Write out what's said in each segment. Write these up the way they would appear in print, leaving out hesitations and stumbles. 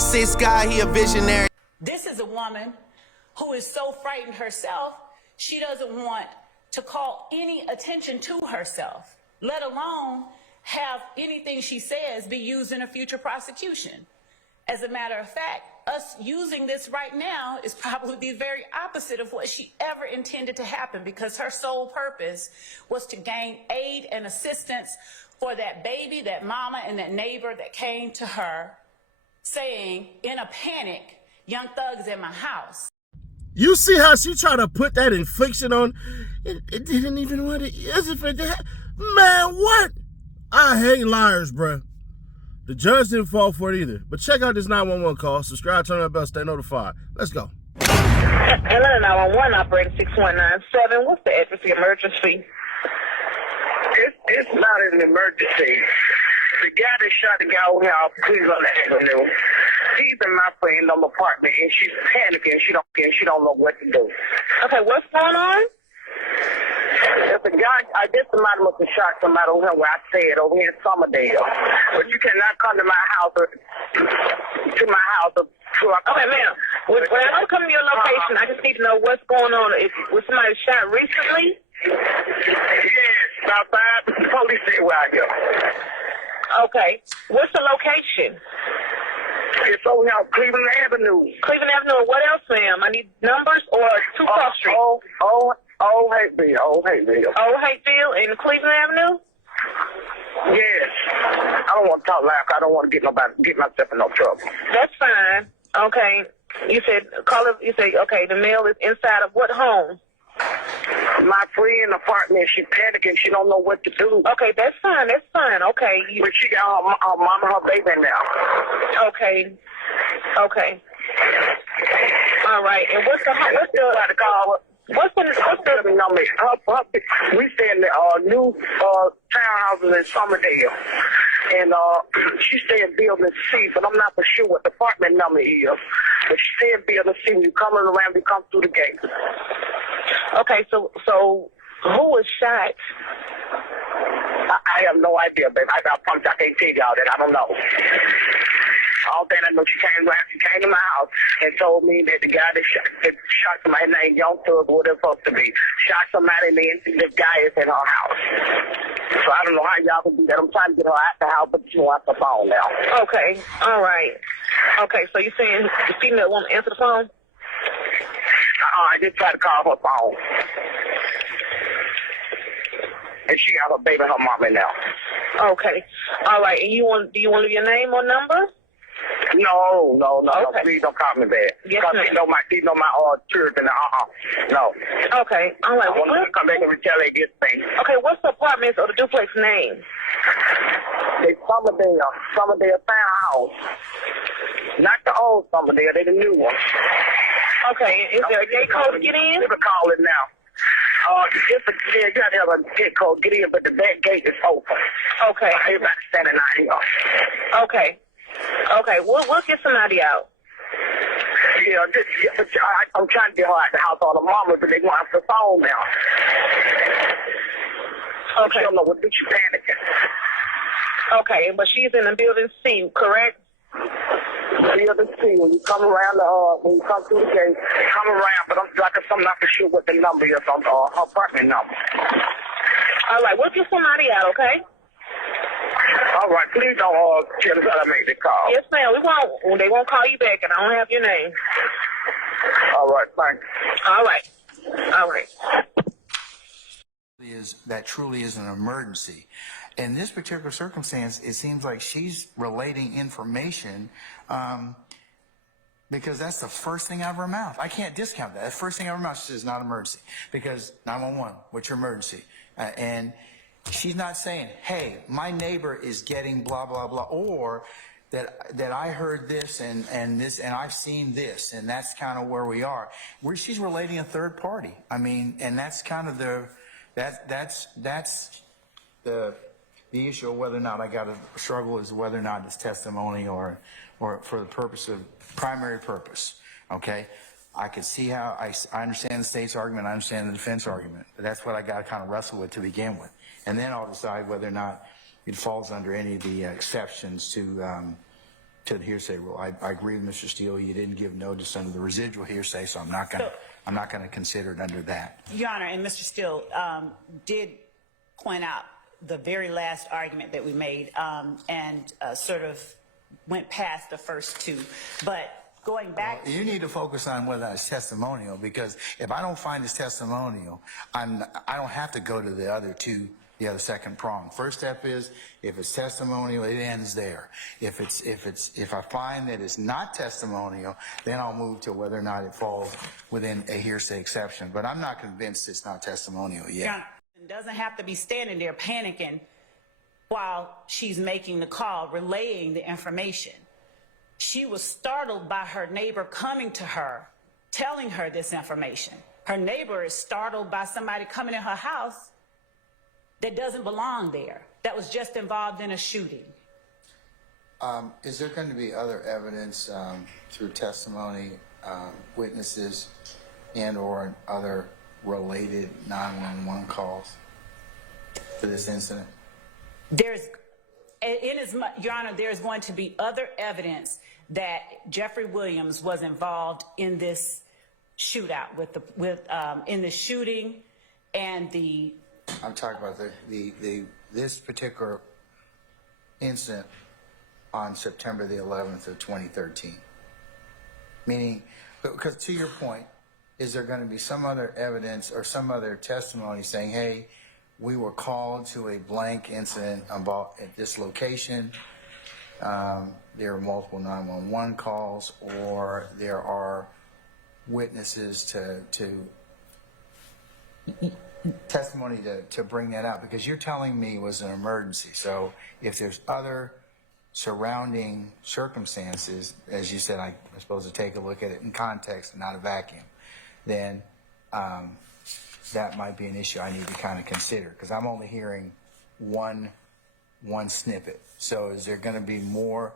Sis guy, he a visionary. This is a woman who is so frightened herself, she doesn't want to call any attention to herself, let alone have anything she says be used in a future prosecution. As a matter of fact, us using this right now is probably the very opposite of what she ever intended to happen, because her sole purpose was to gain aid and assistance for that baby, that mama, and that neighbor that came to her saying, in a panic, Young Thug's in my house. You see how she tried to put that infliction on? It didn't even want to answer for that. Man, what? I hate liars, bruh. The judge didn't fall for it either. But check out this 911 call. Subscribe, turn on that bell, stay notified. Let's go. Atlanta 911, operator 6197. What's the address of the emergency? It's not an emergency. The guy that shot the guy over here off Cleveland Avenue, he's in my friend's apartment, and she's panicking. She don't know what to do. Okay, what's going on? If the guy, I guess somebody must have shot somebody over here where I said, over here in Summerdale. But you cannot come to my house or to my house. Okay, ma'am. When I come to your location, I just need to know what's going on. Was somebody shot recently? Yes, about 5 police there where I go. Okay. What's the location? It's over here on Cleveland Avenue. Cleveland Avenue. What else, ma'am? I need numbers or 2 Cross Street? Old Hateville. Old Hateville in Cleveland Avenue? Yes. I don't want to talk loud. I don't want to get myself in no trouble. That's fine. Okay. You said okay, the mail is inside of what home? My friend apartment, she panicking. She don't know what to do. Okay, that's fine. Okay. But she got her mama and her baby now. Okay. All right. And what's the number? We stay in the new townhouses in Summerdale. And she stay in building C, but I'm not for sure what the apartment number is. But she stay in building C. When you come around, you come through the gate. Okay, so who was shot? I have no idea, babe. I promise I can't tell y'all that. I don't know. All that I know, she came to my house and told me that the guy that shot somebody named Young Thug, or whatever it's supposed to be, shot somebody, and the guy is in her house. So I don't know how y'all can do that. I'm trying to get her out the house, but she wants the phone now. Okay, all right. Okay, so you're saying the female won't answer the phone? I just tried to call her phone. And she got her baby and her mama now. Okay. All right. And do you want to leave your name or number? No. Okay. Please don't call me back. Yes, because he know my children. No. Okay. All right. I want to come back and retaliate this thing. Okay. What's the apartment or the duplex name? They Summerdale townhouse. Not the old Summerdale. They the new one. Okay. Is there a gate code to get in? You can call it now. You got to have a gate code get in, but the back gate is open. Okay. Everybody standing out here. Okay. We'll get somebody out. Yeah, I'm trying to get her out the house on the mama, but they want the phone now. Okay. She don't know what to do. She's panicking. Okay, but she's in the building C, correct? Building C. When you come around when you come through the gate, come around. But I'm not for sure what the number is on her apartment number. All right, we'll get somebody out, okay? All right, please don't tell us how to make the call. Yes, ma'am. We won't. They won't call you back, and I don't have your name. All right, thanks. All right. That truly is an emergency. In this particular circumstance, it seems like she's relating information because that's the first thing out of her mouth. I can't discount that. The first thing out of her mouth, she says, not emergency. Because 911, what's your emergency? And she's not saying, hey, my neighbor is getting blah, blah, blah, or that I heard this and this and I've seen this, and that's kind of where we are. She's relating a third party. I mean, and that's kind of that's the issue of whether or not I got to struggle is whether or not it's testimony or for the purpose of primary purpose. Okay. I could see how I understand the state's argument. I understand the defense argument, but that's what I got to kind of wrestle with to begin with. And then I'll decide whether or not it falls under any of the exceptions to to the hearsay rule. I agree with Mr. Steele. You didn't give notice under the residual hearsay, so I'm not going to consider it under that. Your Honor, and Mr. Steele did point out the very last argument that we made and sort of went past the first two. But going back, you need to focus on whether it's testimonial, because if I don't find it's testimonial, I don't have to go to the other two, the other second prong. First step is if it's testimonial, it ends there. If I find that it's not testimonial, then I'll move to whether or not it falls within a hearsay exception. But I'm not convinced it's not testimonial yet. Your Honor, doesn't have to be standing there panicking while she's making the call, relaying the information. She was startled by her neighbor coming to her, telling her this information. Her neighbor is startled by somebody coming in her house that doesn't belong there, that was just involved in a shooting. Is there going to be other evidence through testimony, witnesses, and or other related 911 calls to this incident? Your Honor, there's going to be other evidence that Jeffrey Williams was involved in this shootout in the shooting and the. I'm talking about this particular incident on September the 11th of 2013. Meaning, because to your point, is there going to be some other evidence or some other testimony saying, hey, we were called to a blank incident involved at this location. There are multiple 911 calls, or there are witnesses to testimony to bring that out, because you're telling me it was an emergency. So if there's other surrounding circumstances, as you said, I'm supposed to take a look at it in context and not a vacuum, then that might be an issue I need to kind of consider, because I'm only hearing one snippet. So is there going to be more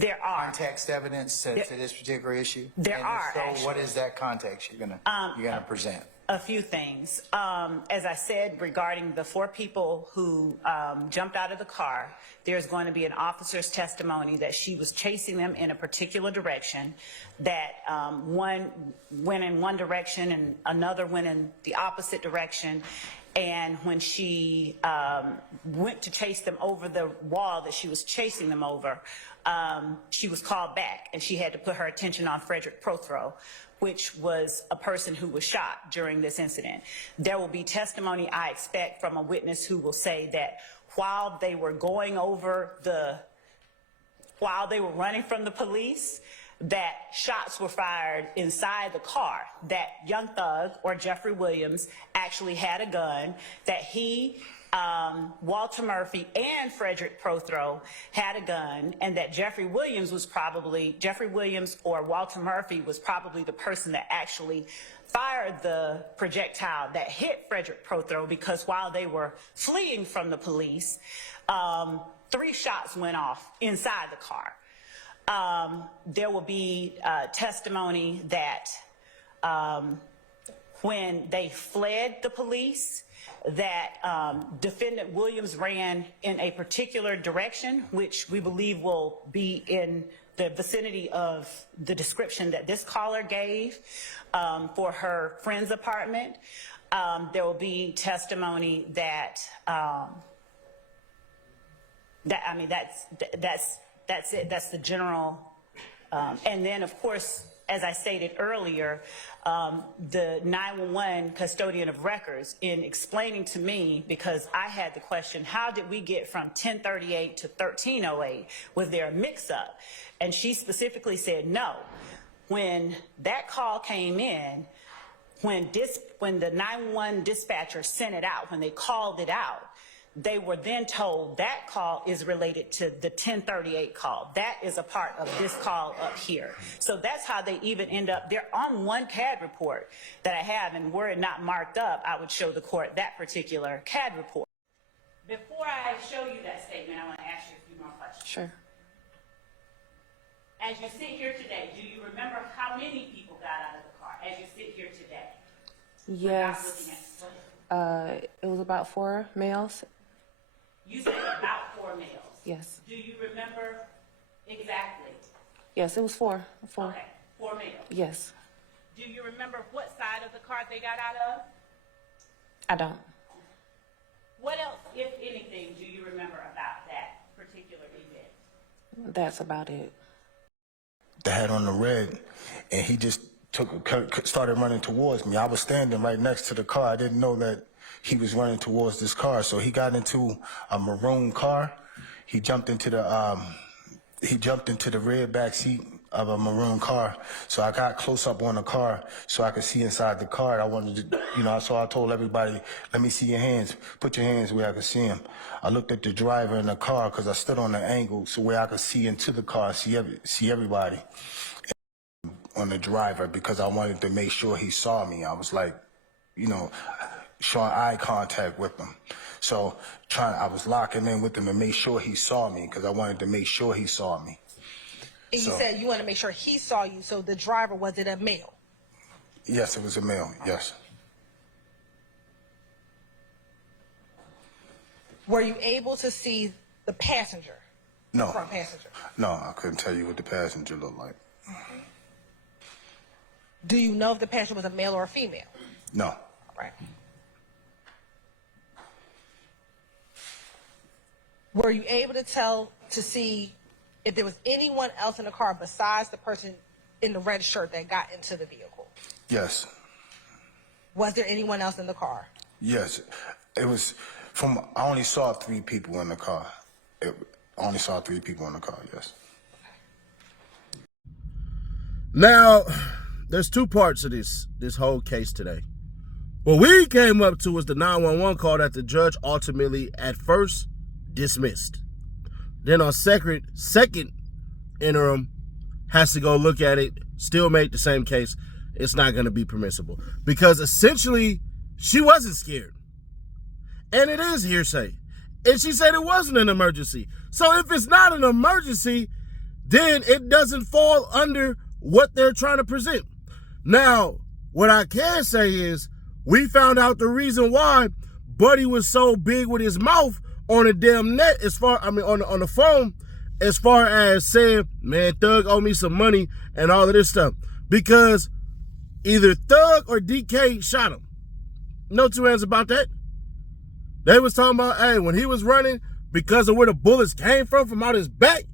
context evidence to this particular issue? There are. So actually, what is that context you're going to present? A few things. As I said, regarding the 4 people who jumped out of the car, there's going to be an officer's testimony that she was chasing them in a particular direction, that one went in one direction and another went in the opposite direction. And when she went to chase them over the wall that she was chasing them over, she was called back, and she had to put her attention on Frederick Prothro, which was a person who was shot during this incident. There will be testimony, I expect, from a witness who will say that while they were running from the police, that shots were fired inside the car, that Young Thug, or Jeffrey Williams, actually had a gun, that he, Walter Murphy, and Frederick Prothro had a gun, and that Jeffrey Williams or Walter Murphy was probably the person that actually fired the projectile that hit Frederick Prothro, because while they were fleeing from the police, 3 shots went off inside the car. There will be testimony that when they fled the police, that defendant Williams ran in a particular direction, which we believe will be in the vicinity of the description that this caller gave for her friend's apartment. There will be testimony that's it. That's the general. And then, of course, as I stated earlier, the 911 custodian of records, in explaining to me, because I had the question, how did we get from 1038 to 1308? Was there a mix-up? And she specifically said no. When that call came in, when the 911 dispatcher sent it out, when they called it out, they were then told that call is related to the 1038 call. That is a part of this call up here. So that's how they even end up. They're on one CAD report that I have, and were it not marked up, I would show the court that particular CAD report. Before I show you that statement, I want to ask you a few more questions. Sure. As you sit here today, do you remember how many people got out of the car as you sit here today? Yes. It was about 4 males. You said about 4 males. Yes. Do you remember exactly? Yes, it was four. Okay, 4 males. Yes, Do you remember what side of the car they got out of? I don't. What else, if anything, do you remember about that particular event? That's about it. The hat on the red, and he just started running towards me. I was standing right next to the car. I didn't know that he was running towards this car. So he got into a maroon car. He jumped into the rear back seat of a maroon car. So I got close up on the car so I could see inside the car. I wanted to, so I told everybody, let me see your hands. Put your hands where I could see them. I looked at the driver in the car because I stood on the angle so where I could see into the car, see everybody on the driver because I wanted to make sure he saw me. I was like, showing eye contact with him. So I was locking in with him to make sure he saw me because I wanted to make sure he saw me. And you said you want to make sure he saw you, so the driver, was it a male? Yes, it was a male, yes. Were you able to see the passenger? No. The front passenger? No, I couldn't tell you what the passenger looked like. Do you know if the passenger was a male or a female? No. All right. Were you able to see if there was anyone else in the car besides the person in the red shirt that got into the vehicle? Yes. Was there anyone else in the car? Yes. It was I only saw 3 people in the car. I only saw 3 people in the car, yes. Now, there's 2 parts of this whole case today. What we came up to was the 911 call that the judge ultimately, at first, dismissed. Then on second interim, has to go look at it, still make the same case. It's not going to be permissible. Because essentially, she wasn't scared. And it is hearsay. And she said it wasn't an emergency. So if it's not an emergency, then it doesn't fall under what they're trying to present. Now, what I can say is, we found out the reason why Buddy was so big with his mouth on the damn net, on the phone, as far as saying, man, Thug owe me some money and all of this stuff. Because either Thug or DK shot him. No 2 ands about that. They was talking about, hey, when he was running, because of where the bullets came from out his back,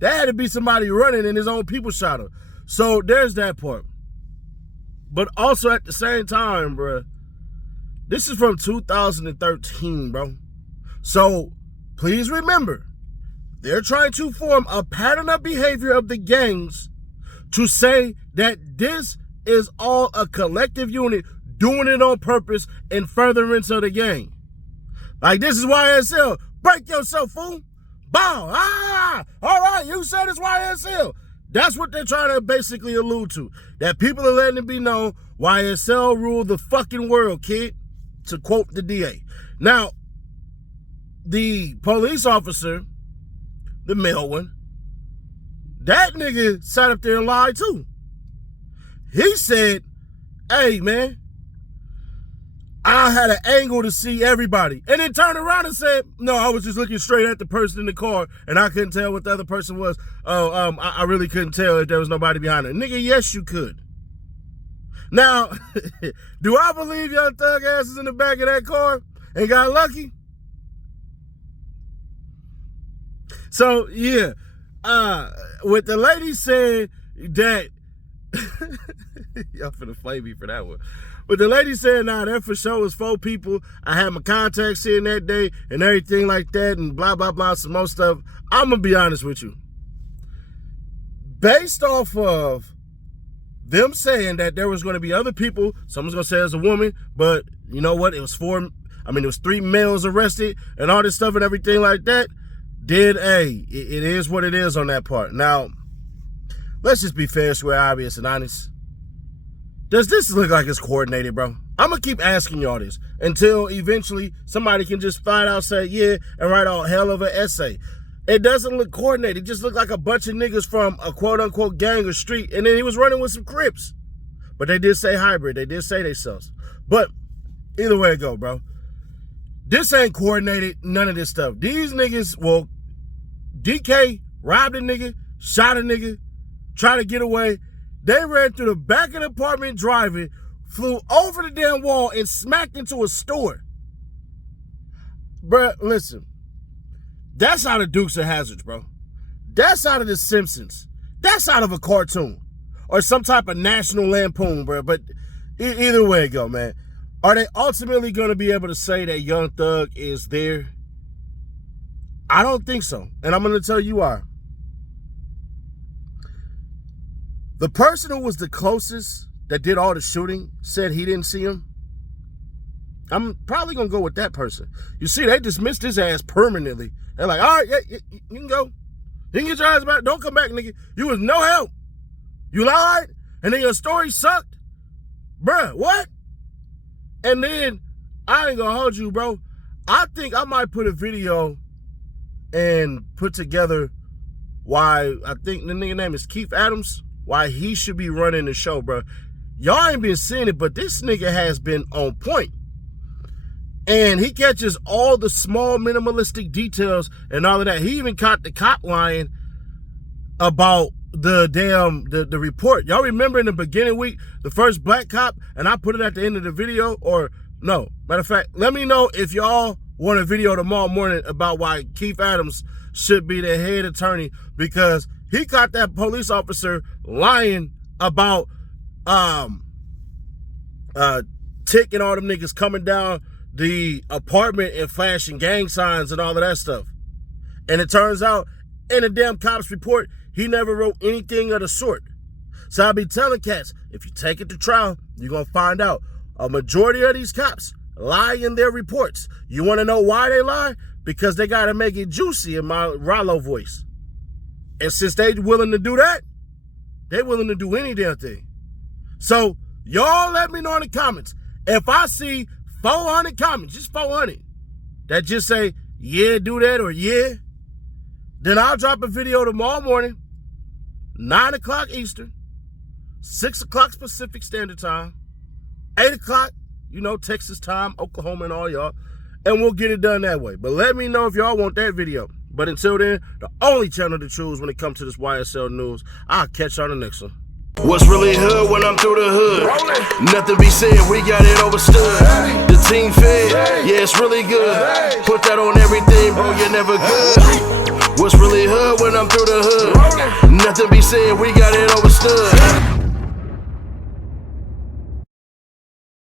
there had to be somebody running and his own people shot him. So there's that part. But also at the same time, bruh, this is from 2013, bro. So please remember, they're trying to form a pattern of behavior of the gangs to say that this is all a collective unit doing it on purpose in furtherance of the gang. Like, this is YSL. Break yourself, fool. Bow. All right, you said it's YSL. That's what they're trying to basically allude to. That people are letting it be known YSL rule the fucking world, kid. To quote the DA. Now, the police officer, the male one, that nigga sat up there and lied too. He said, hey, man, I had an angle to see everybody. And then turned around and said, no, I was just looking straight at the person in the car and I couldn't tell what the other person was. I really couldn't tell if there was nobody behind it. Nigga, yes, you could. Now, do I believe Young Thug ass is in the back of that car and got lucky? So, yeah. With the lady saying that, y'all finna flame me for that one. But the lady said, nah, that for sure was 4 people. I had my contacts in that day and everything like that and blah, blah, blah, some more stuff. I'm going to be honest with you. Based off of them saying that there was going to be other people, someone's going to say it was a woman, but you know what? It was 3 males arrested and all this stuff and everything like that. It is what it is on that part. Now, let's just be fair, square, obvious, and honest. Does this look like it's coordinated, bro? I'm going to keep asking y'all this until eventually somebody can just flat out say, yeah, and write a hell of an essay. It doesn't look coordinated. It just looked like a bunch of niggas from a quote-unquote gang or street, and then he was running with some Crips. But they did say hybrid. They did say themselves. But either way it go, bro. This ain't coordinated, none of this stuff. These niggas, well, DK robbed a nigga, shot a nigga, tried to get away. They ran through the back of the apartment driving, flew over the damn wall, and smacked into a store. Bruh, listen. That's out of Dukes of Hazzards, bro. That's out of The Simpsons. That's out of a cartoon. Or some type of National Lampoon, bro. But either way it go, man. Are they ultimately going to be able to say that Young Thug is there? I don't think so. And I'm going to tell you why. The person who was the closest that did all the shooting said he didn't see him. I'm probably going to go with that person. You see, they dismissed his ass permanently. They're like, all right, yeah, you can go. You can get your ass back. Don't come back, nigga. You was no help. You lied, and then your story sucked. Bruh, what? And then, I ain't gonna hold you, bro. I think I might put a video and put together why, I think the nigga name is Keith Adams, why he should be running the show, bro. Y'all ain't been seeing it, but this nigga has been on point. And he catches all the small minimalistic details and all of that. He even caught the cop lying about the report. Y'all remember in the beginning week, the first black cop, and I put it at the end of the video, or no, matter of fact, let me know if y'all want a video tomorrow morning about why Keith Adams should be the head attorney, because he caught that police officer lying about Tick and all them niggas coming down the apartment and flashing gang signs and all of that stuff. And it turns out in the damn cop's report, he never wrote anything of the sort. So I'll be telling cats, if you take it to trial, you're going to find out a majority of these cops lie in their reports. You want to know why they lie? Because they got to make it juicy in my Rollo voice. And since they willing to do that, they willing to do any damn thing. So y'all let me know in the comments. If I see 400 comments, just 400, that just say, yeah, do that, or yeah, then I'll drop a video tomorrow morning, 9 o'clock Eastern, 6 o'clock Pacific Standard Time, 8 o'clock, Texas time, Oklahoma and all y'all, and we'll get it done that way. But let me know if y'all want that video. But until then, the only channel to choose when it comes to this YSL news. I'll catch y'all on the next one. What's really hood when I'm through the hood? Nothing be said, we got it overstood. The team fed, yeah, it's really good. Put that on everything, bro, you're never good. What's really hood when I'm through the hood? Nothing be said, we got it overstood.